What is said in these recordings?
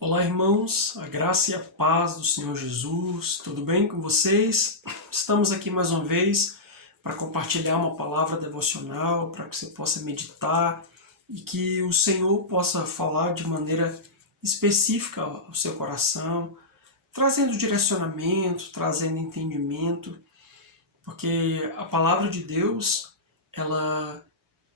Olá, irmãos, a graça e a paz do Senhor Jesus, tudo bem com vocês? Estamos aqui mais uma vez para compartilhar uma palavra devocional, para que você possa meditar e que o Senhor possa falar de maneira específica ao seu coração, trazendo direcionamento, trazendo entendimento, porque a palavra de Deus, ela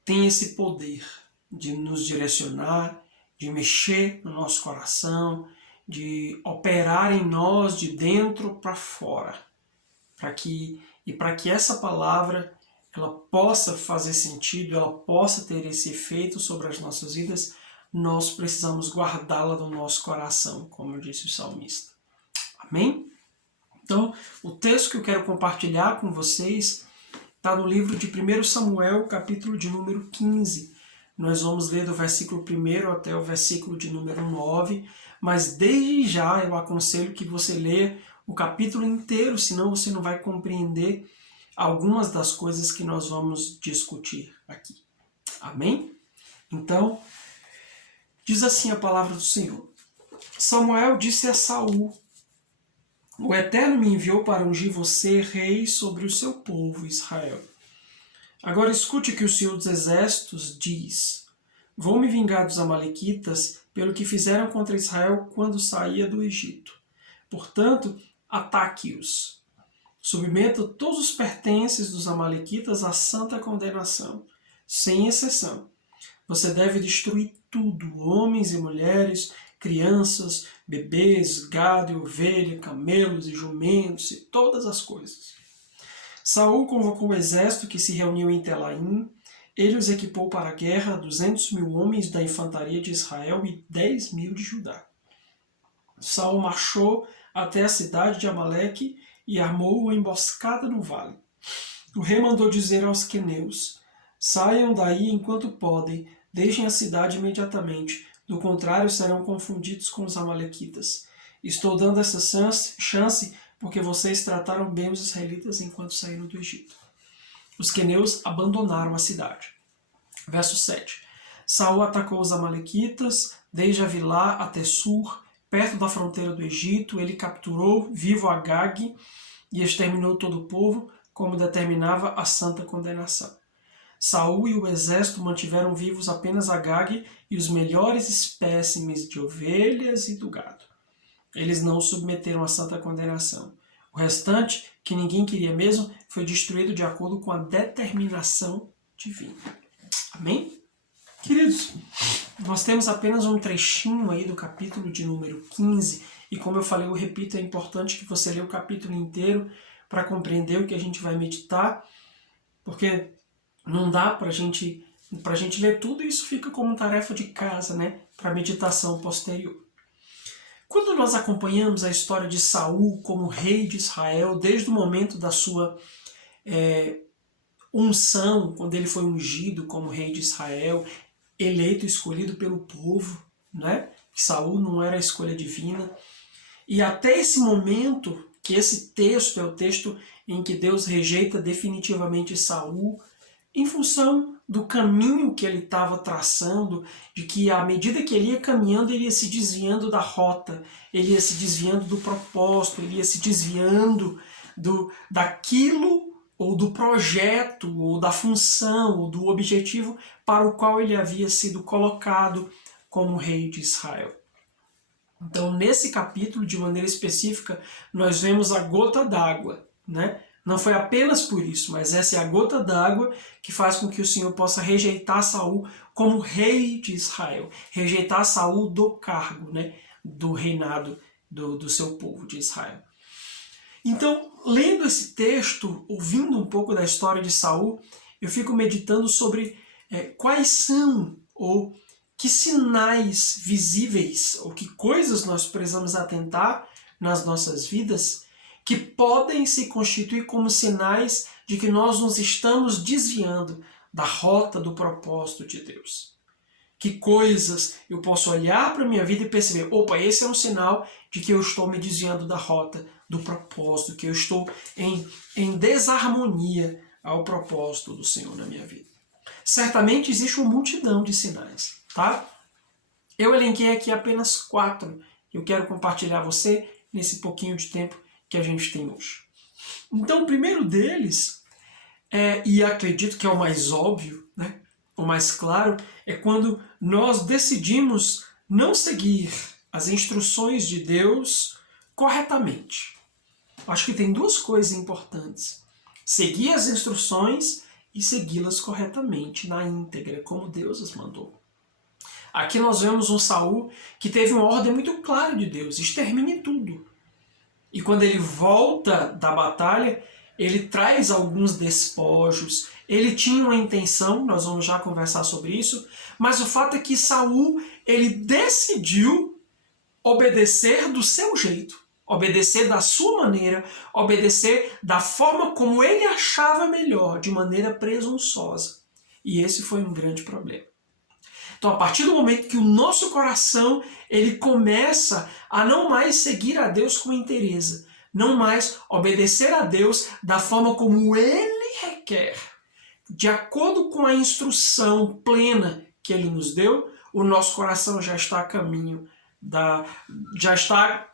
tem esse poder de nos direcionar, de mexer no nosso coração, de operar em nós de dentro para fora, para que essa palavra ela possa fazer sentido, ela possa ter esse efeito sobre as nossas vidas, nós precisamos guardá-la no nosso coração, como disse o salmista. Amém? Então, o texto que eu quero compartilhar com vocês está no livro de 1 Samuel, capítulo de número 15. Nós vamos ler do versículo 1 até o versículo de número 9, mas desde já eu aconselho que você leia o capítulo inteiro, senão você não vai compreender algumas das coisas que nós vamos discutir aqui. Amém? Então, diz assim a palavra do Senhor. Samuel disse a Saul: o Eterno me enviou para ungir você rei sobre o seu povo, Israel. Agora escute o que o Senhor dos Exércitos diz. Vou me vingar dos amalequitas pelo que fizeram contra Israel quando saía do Egito. Portanto, ataque-os. Submeta todos os pertences dos amalequitas à santa condenação, sem exceção. Você deve destruir tudo, homens e mulheres, crianças, bebês, gado e ovelha, camelos e jumentos e todas as coisas. Saul convocou o exército que se reuniu em Telaim. Ele os equipou para a guerra, 200.000 homens da infantaria de Israel e 10.000 de Judá. Saul marchou até a cidade de Amaleque e armou uma emboscada no vale. O rei mandou dizer aos queneus: saiam daí enquanto podem, deixem a cidade imediatamente, do contrário serão confundidos com os amalequitas. Estou dando essa chance porque vocês trataram bem os israelitas enquanto saíram do Egito. Os queneus abandonaram a cidade. Verso 7. Saul atacou os amalequitas, desde Avilá até Sur, perto da fronteira do Egito. Ele capturou vivo Agag e exterminou todo o povo, como determinava a santa condenação. Saul e o exército mantiveram vivos apenas Agag e os melhores espécimes de ovelhas e do gado. Eles não submeteram à santa condenação. O restante, que ninguém queria mesmo, foi destruído de acordo com a determinação divina. Amém? Queridos, nós temos apenas um trechinho aí do capítulo de número 15, e como eu falei, eu repito, é importante que você leia o capítulo inteiro para compreender o que a gente vai meditar, porque não dá para a gente ler tudo e isso fica como tarefa de casa, né, para meditação posterior. Quando nós acompanhamos a história de Saul como rei de Israel, desde o momento da sua unção, quando ele foi ungido como rei de Israel, eleito e escolhido pelo povo, né? Saul não era a escolha divina. E até esse momento, que esse texto é o texto em que Deus rejeita definitivamente Saul, em função do caminho que ele estava traçando, de que à medida que ele ia caminhando, ele ia se desviando da rota, ele ia se desviando do propósito, ele ia se desviando daquilo, ou do projeto, ou da função, ou do objetivo para o qual ele havia sido colocado como rei de Israel. Então, nesse capítulo, de maneira específica, nós vemos a gota d'água, né? Não foi apenas por isso, mas essa é a gota d'água que faz com que o Senhor possa rejeitar Saul como rei de Israel, rejeitar Saul do cargo, né, do reinado do seu povo de Israel. Então, lendo esse texto, ouvindo um pouco da história de Saul, eu fico meditando sobre quais são ou que sinais visíveis ou que coisas nós precisamos atentar nas nossas vidas que podem se constituir como sinais de que nós nos estamos desviando da rota do propósito de Deus. Que coisas eu posso olhar para a minha vida e perceber, opa, esse é um sinal de que eu estou me desviando da rota do propósito, que eu estou em desarmonia ao propósito do Senhor na minha vida. Certamente existe uma multidão de sinais, tá? Eu elenquei aqui apenas 4 Eu quero compartilhar a você nesse pouquinho de tempo que a gente tem hoje. Então, o primeiro deles, e acredito que é o mais óbvio, né? O mais claro, é quando nós decidimos não seguir as instruções de Deus corretamente. Acho que tem duas coisas importantes. Seguir as instruções e segui-las corretamente, na íntegra, como Deus as mandou. Aqui nós vemos um Saul que teve uma ordem muito clara de Deus: extermine tudo. E quando ele volta da batalha, ele traz alguns despojos. Ele tinha uma intenção, nós vamos já conversar sobre isso, mas o fato é que Saul, ele decidiu obedecer do seu jeito, obedecer da sua maneira, obedecer da forma como ele achava melhor, de maneira presunçosa. E esse foi um grande problema. Então, a partir do momento que o nosso coração ele começa a não mais seguir a Deus com interesse, não mais obedecer a Deus da forma como Ele requer, de acordo com a instrução plena que Ele nos deu, o nosso coração já está a caminho, já está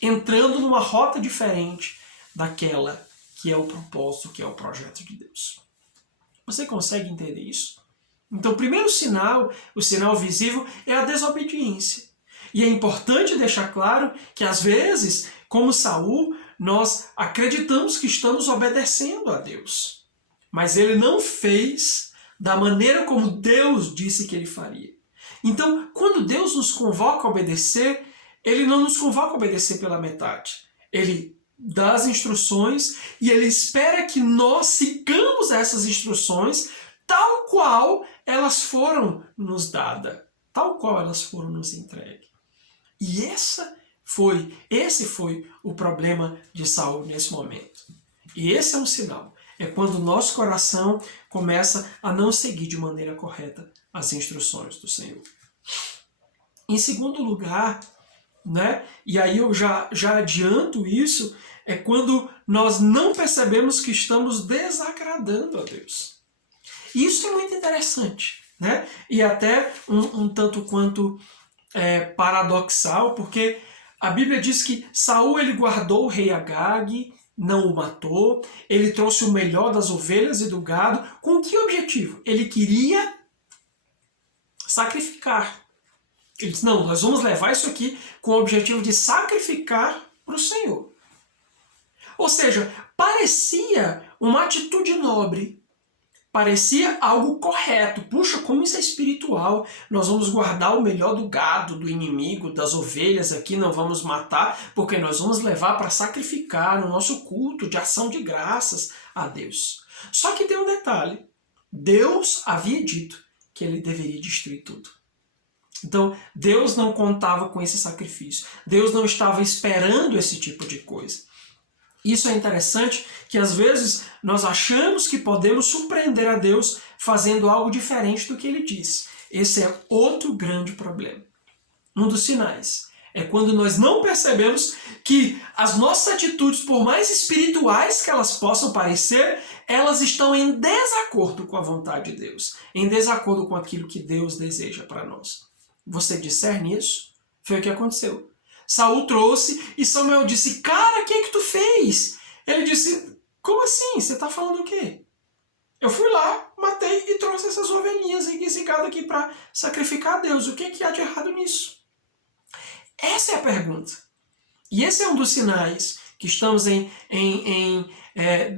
entrando numa rota diferente daquela que é o propósito, que é o projeto de Deus. Você consegue entender isso? Então, o primeiro sinal, o sinal visível, é a desobediência. E é importante deixar claro que, às vezes, como Saul, nós acreditamos que estamos obedecendo a Deus. Mas ele não fez da maneira como Deus disse que ele faria. Então, quando Deus nos convoca a obedecer, ele não nos convoca a obedecer pela metade. Ele dá as instruções e ele espera que nós sigamos essas instruções tal qual elas foram nos dadas, tal qual elas foram nos entregues. E esse foi o problema de Saul nesse momento. E esse é um sinal. É quando o nosso coração começa a não seguir de maneira correta as instruções do Senhor. Em segundo lugar, né, e aí eu já adianto isso, é quando nós não percebemos que estamos desagradando a Deus. Isso é muito interessante, né? E até um tanto quanto paradoxal, porque a Bíblia diz que Saul ele guardou o rei Agag, não o matou, ele trouxe o melhor das ovelhas e do gado. Com que objetivo? Ele queria sacrificar. Ele disse, não, nós vamos levar isso aqui com o objetivo de sacrificar para o Senhor. Ou seja, parecia uma atitude nobre, parecia algo correto. Puxa, como isso é espiritual. Nós vamos guardar o melhor do gado, do inimigo, das ovelhas aqui, não vamos matar, porque nós vamos levar para sacrificar no nosso culto de ação de graças a Deus. Só que tem um detalhe. Deus havia dito que ele deveria destruir tudo. Então, Deus não contava com esse sacrifício. Deus não estava esperando esse tipo de coisa. Isso é interessante, que às vezes nós achamos que podemos surpreender a Deus fazendo algo diferente do que Ele diz. Esse é outro grande problema. Um dos sinais é quando nós não percebemos que as nossas atitudes, por mais espirituais que elas possam parecer, elas estão em desacordo com a vontade de Deus, em desacordo com aquilo que Deus deseja para nós. Você discerne isso? Foi o que aconteceu. Saul trouxe e Samuel disse, cara, o que é que tu fez? Ele disse, como assim? Você está falando o quê? Eu fui lá, matei e trouxe essas ovelhinhas e esse gado aqui para sacrificar a Deus. O que é que há de errado nisso? Essa é a pergunta. E esse é um dos sinais que estamos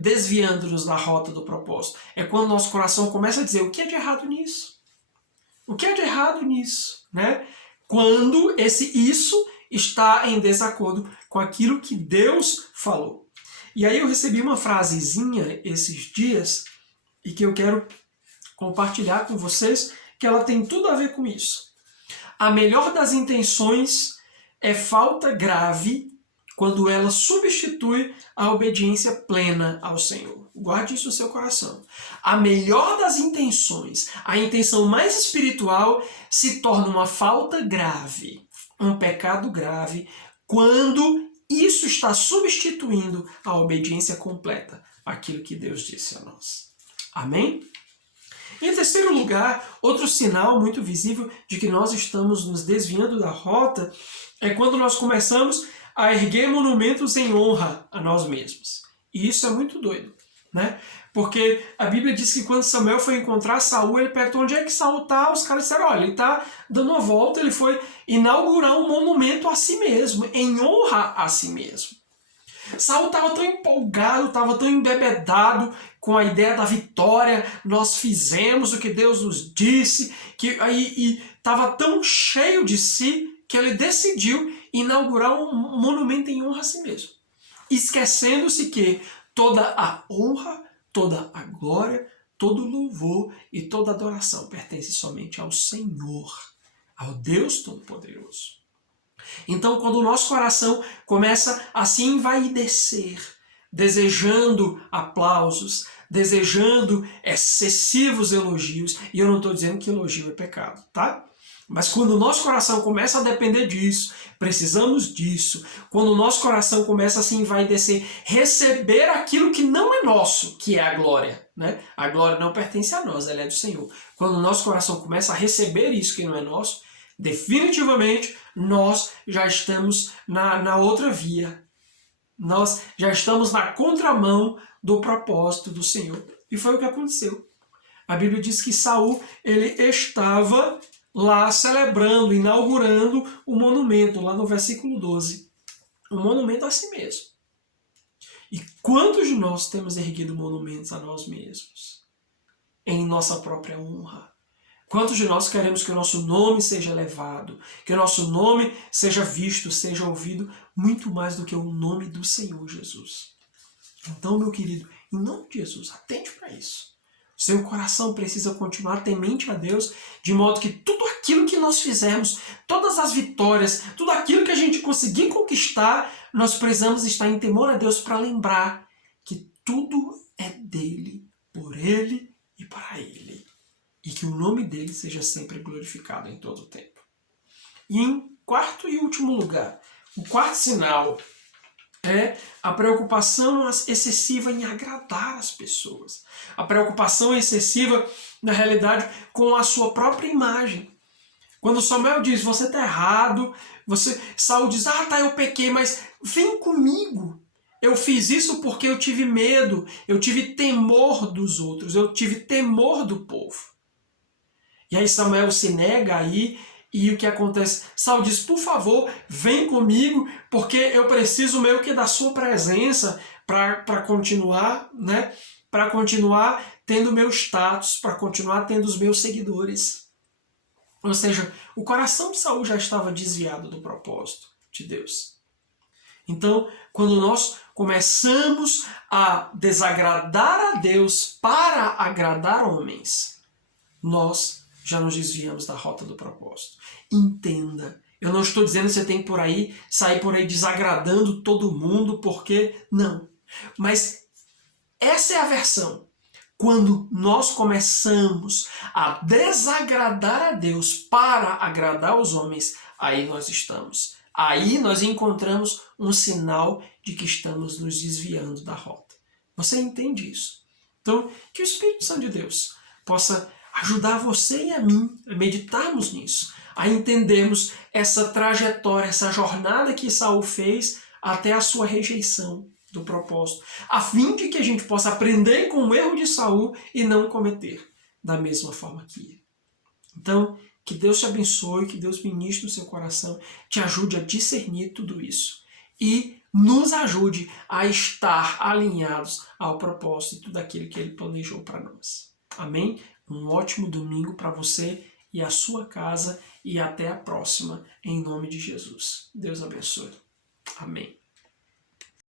desviando-nos da rota do propósito. É quando nosso coração começa a dizer, o que é de errado nisso? O que é de errado nisso? Né? Quando isso está em desacordo com aquilo que Deus falou. E aí eu recebi uma frasezinha esses dias e que eu quero compartilhar com vocês, que ela tem tudo a ver com isso. A melhor das intenções é falta grave quando ela substitui a obediência plena ao Senhor. Guarde isso no seu coração. A melhor das intenções, a intenção mais espiritual, se torna uma falta grave, um pecado grave, quando isso está substituindo a obediência completa àquilo que Deus disse a nós. Amém? Em terceiro lugar, outro sinal muito visível de que nós estamos nos desviando da rota é quando nós começamos a erguer monumentos em honra a nós mesmos. E isso é muito doido, né? Porque a Bíblia diz que quando Samuel foi encontrar Saul, ele perguntou onde é que Saul está. Os caras disseram, olha, ele está dando uma volta, ele foi inaugurar um monumento a si mesmo, em honra a si mesmo. Saul estava tão empolgado, estava tão embebedado com a ideia da vitória, nós fizemos o que Deus nos disse, e estava tão cheio de si que ele decidiu inaugurar um monumento em honra a si mesmo, esquecendo-se que toda a honra, toda a glória, todo o louvor e toda a adoração pertence somente ao Senhor, ao Deus Todo-Poderoso. Então, quando o nosso coração começa a se envaidecer, desejando aplausos, desejando excessivos elogios, e eu não estou dizendo que elogio é pecado, tá? Mas quando o nosso coração começa a depender disso, precisamos disso, quando o nosso coração começa a se envaidecer, receber aquilo que não é nosso, que é a glória, né? A glória não pertence a nós, ela é do Senhor. Quando o nosso coração começa a receber isso que não é nosso, definitivamente nós já estamos na outra via. Nós já estamos na contramão do propósito do Senhor. E foi o que aconteceu. A Bíblia diz que Saul, ele estava lá celebrando, inaugurando o monumento, lá no versículo 12. Um monumento a si mesmo. E quantos de nós temos erguido monumentos a nós mesmos? Em nossa própria honra. Quantos de nós queremos que o nosso nome seja elevado, que o nosso nome seja visto, seja ouvido, muito mais do que o nome do Senhor Jesus? Então, meu querido, em nome de Jesus, atente para isso. Seu coração precisa continuar temente a Deus, de modo que tudo aquilo que nós fizermos, todas as vitórias, tudo aquilo que a gente conseguir conquistar, nós precisamos estar em temor a Deus para lembrar que tudo é dele, por ele e para ele. E que o nome dele seja sempre glorificado em todo o tempo. E em quarto e último lugar, o quarto sinal é a preocupação excessiva em agradar as pessoas. A preocupação excessiva, na realidade, com a sua própria imagem. Quando Samuel diz, você está errado, Saul diz, tá, eu pequei, mas vem comigo. Eu fiz isso porque eu tive medo, eu tive temor dos outros, eu tive temor do povo. E aí Samuel se nega aí, e o que acontece? Saul diz, por favor, vem comigo, porque eu preciso meio que da sua presença para continuar, né? Para continuar tendo meu status, para continuar tendo os meus seguidores. Ou seja, o coração de Saul já estava desviado do propósito de Deus. Então, quando nós começamos a desagradar a Deus para agradar homens, nós já nos desviamos da rota do propósito. Entenda, eu não estou dizendo que você tem que sair por aí desagradando todo mundo, porque não. Mas essa é a versão. Quando nós começamos a desagradar a Deus para agradar os homens, aí nós estamos. Aí nós encontramos um sinal de que estamos nos desviando da rota. Você entende isso? Então, que o Espírito Santo de Deus possa ajudar você e a mim a meditarmos nisso, a entendermos essa trajetória, essa jornada que Saul fez até a sua rejeição do propósito, a fim de que a gente possa aprender com o erro de Saul e não cometer da mesma forma que ele. Então, que Deus te abençoe, que Deus ministre no seu coração, te ajude a discernir tudo isso e nos ajude a estar alinhados ao propósito daquilo que Ele planejou para nós. Amém? Um ótimo domingo para você e a sua casa e até a próxima, em nome de Jesus. Deus abençoe. Amém.